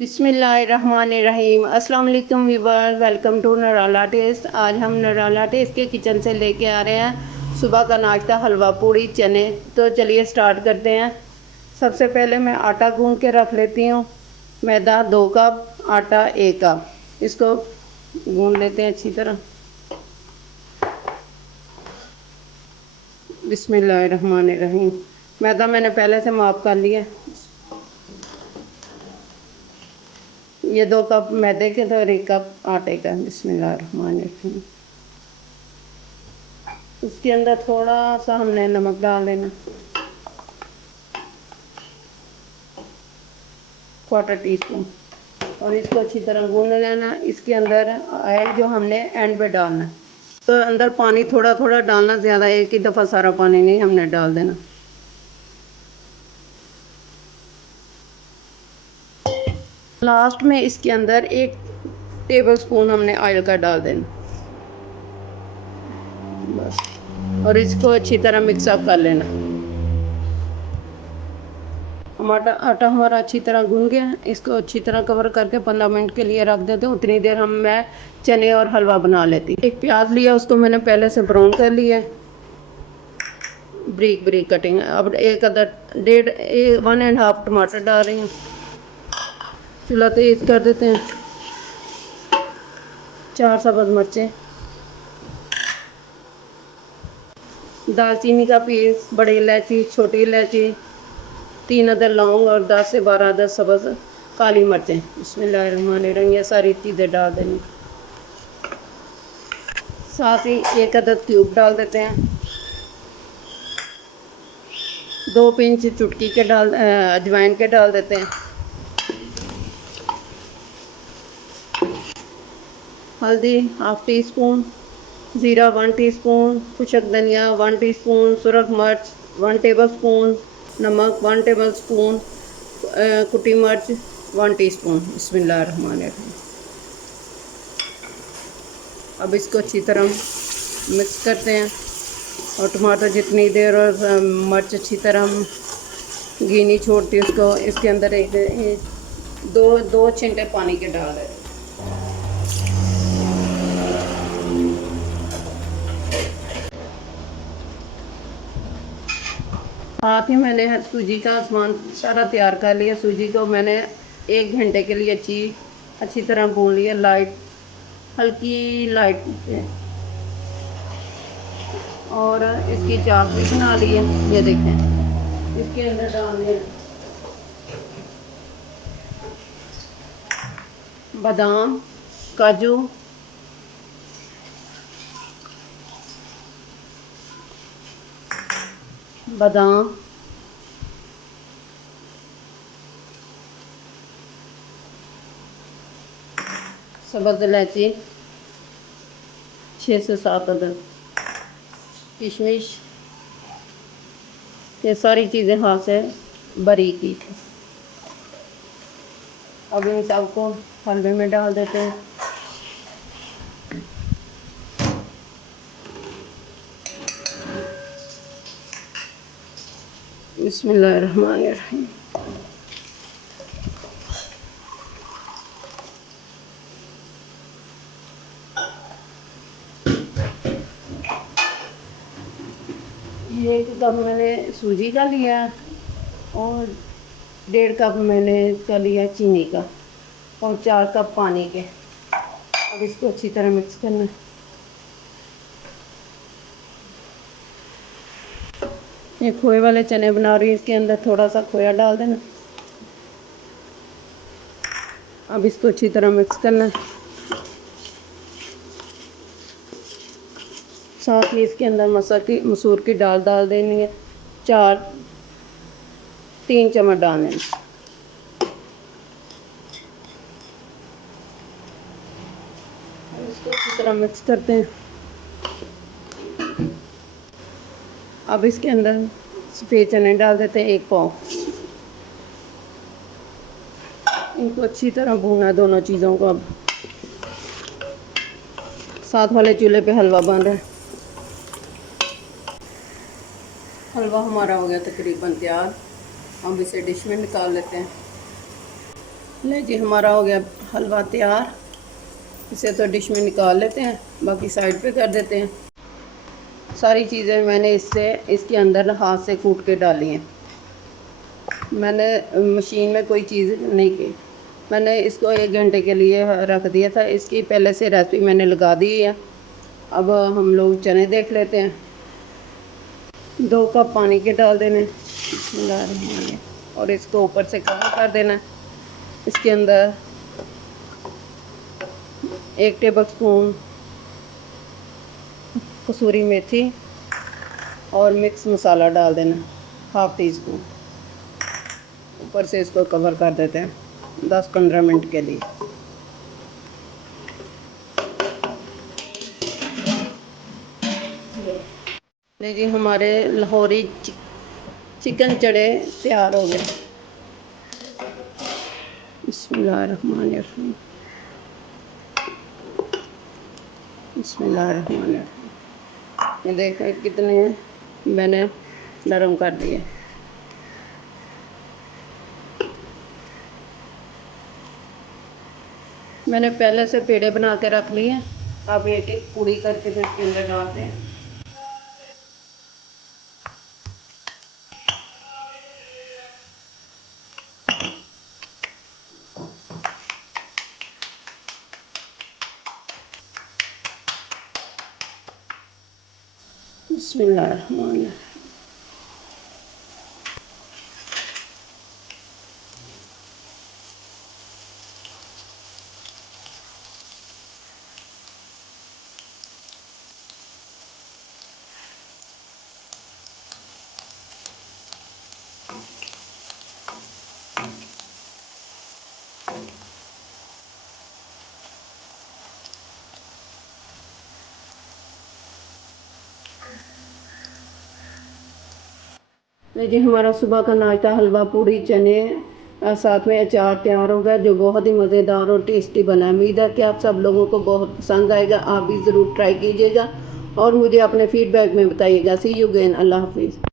बिस्मिल्लाहिर्रहमानिर्रहीम। अस्सलाम वालेकुम व्यूअर्स, वेलकम टू नराला टेस्ट। आज हम नराला टेस्ट के किचन से लेके आ रहे हैं सुबह का नाश्ता, हलवा पूड़ी चने। तो चलिए स्टार्ट करते हैं। सबसे पहले मैं आटा गूंद के रख लेती हूँ। मैदा 2 कप, आटा 1 कप। इसको गूंद लेते हैं अच्छी तरह। बिस्मिल्लाहिर्रहमानिर्रहीम। मैदा मैंने पहले से माप कर लिया। ये 2 कप मैदे के तो 1 कप आटे का। बिस्मिल्लाहिर्रहमानिर्रहीम। उसके अंदर थोड़ा सा हमने नमक डाल देना, 1/4 टीस्पून। और इसको अच्छी तरह गूंद लेना। इसके अंदर ऑयल जो हमने एंड पे डालना है, तो अंदर पानी थोड़ा थोड़ा डालना, ज़्यादा एक ही दफ़ा सारा पानी नहीं हमने डाल देना। लास्ट में इसके अंदर 1 टेबल स्पून हमने ऑयल का डाल देना बस। और इसको अच्छी तरह मिक्सअप कर लेना। आटा हमारा अच्छी तरह गूंद गया है। इसको अच्छी तरह कवर करके 15 मिनट के लिए रख देते हैं। उतनी देर मैं चने और हलवा बना लेती। एक प्याज लिया, उसको मैंने पहले से ब्राउन कर लिया, ब्रीक ब्रीक कटिंग। अब 1.5 टमाटर डाल रही हूँ। चूल्हा तेज कर देते हैं। 4 सब्ज़ मिर्चें, दालचीनी का पीस, बड़ी इलायची, छोटी इलायची, 3 अदद लौंग और 10 से 12 अदद सब्ज़ काली मिर्चें। बिस्मिल्लाहिर्रहमानिर्रहीम। ये सारी चीज़ें डाल देनी। साथ ही 1 अदद क्यूब डाल देते हैं। 2 पिंच चुटकी के अजवाइन के डाल देते हैं। हल्दी 1/2 टीस्पून, ज़ीरा 1 टीस्पून, खुशक धनिया 1 टीस्पून, सुरख मिर्च 1 टेबलस्पून, नमक 1 टेबलस्पून, कुटी मिर्च 1 टीस्पून। बिस्मिल्लाहिर्रहमानिर्रहीम। अब इसको अच्छी तरह मिक्स करते हैं। और टमाटर जितनी देर और मिर्च अच्छी तरह गीनी छोड़ती है, उसको इसके अंदर दो छिंटे पानी के डाल दें। साथ ही मैंने सूजी का सामान सारा तैयार कर लिया। सूजी को मैंने 1 घंटे के लिए अच्छी तरह भून लिया, हल्की लाइट पे। और इसकी चाक भी बना ली है। ये देखें, इसके अंदर डालने बादाम, काजू, बादाम, सब्ज़ इलायची 6 से 7 अदद, किशमिश, ये सारी चीज़ें हाथ से बारीक की थी। अब इन सबको हलवे में डाल देते हैं। बिस्मिल्लाहिर्रहमानिर्रहीम। ये 1 कप मैंने सूजी का लिया और 1.5 कप मैंने इसका लिया चीनी का, और 4 कप पानी के। अब इसको अच्छी तरह मिक्स करना है। ये खोए वाले चने बना रही हूँ, इसके अंदर थोड़ा सा खोया डाल देना। अब इसको अच्छी तरह मिक्स करना है। साथ ही इसके अंदर मसूर की दाल डाल देनी है। 3 चम्मच डालने हैं। इसको अच्छी तरह मिक्स करते हैं। अब इसके अंदर सफ़ेद चने डाल देते हैं 1 पाव। इनको अच्छी तरह भूनना, दोनों चीज़ों को। अब साथ वाले चूल्हे पे हलवा बन रहा है। हलवा हमारा हो गया तकरीबन तैयार। अब इसे डिश में निकाल लेते हैं। ले जी, हमारा हो गया हलवा तैयार। इसे तो डिश में निकाल लेते हैं, बाकी साइड पे कर देते हैं। सारी चीज़ें मैंने इसके अंदर हाथ से कूट के डाली हैं। मैंने मशीन में कोई चीज़ नहीं की। मैंने इसको 1 घंटे के लिए रख दिया था। इसकी पहले से रेसिपी मैंने लगा दी है। अब हम लोग चने देख लेते हैं। 2 कप पानी के डाल देने और इसको ऊपर से कवर कर देना। इसके अंदर 1 टेबल स्पून कसूरी मेथी और मिक्स मसाला डाल देना, ½ टी स्पून। ऊपर से इसको कवर कर देते हैं 10-15 मिनट के लिए। देखिए, हमारे लाहौरी चिकन चने तैयार हो गए। बिस्मिल्लाहिर्रहमानिर्रहीम। बिस्मिल्लाहिर्रहमानिर्रहीम। ये देखें कितने मैंने नरम कर दिए। मैंने पहले से पेड़े बना के रख लिए हैं। अब एक एक पूड़ी करके फिर इसके अंदर डालते हैं। बिस्मिल्लाहिर्रहमानिर्रहीम। देखिए, हमारा सुबह का नाश्ता हलवा पूड़ी चने साथ में अचार तैयार हो गया, जो बहुत ही मज़ेदार और टेस्टी बना है। उम्मीद है कि आप सब लोगों को बहुत पसंद आएगा। आप भी ज़रूर ट्राई कीजिएगा और मुझे अपने फीडबैक में बताइएगा। सी यू अगेन। अल्लाह हाफिज़।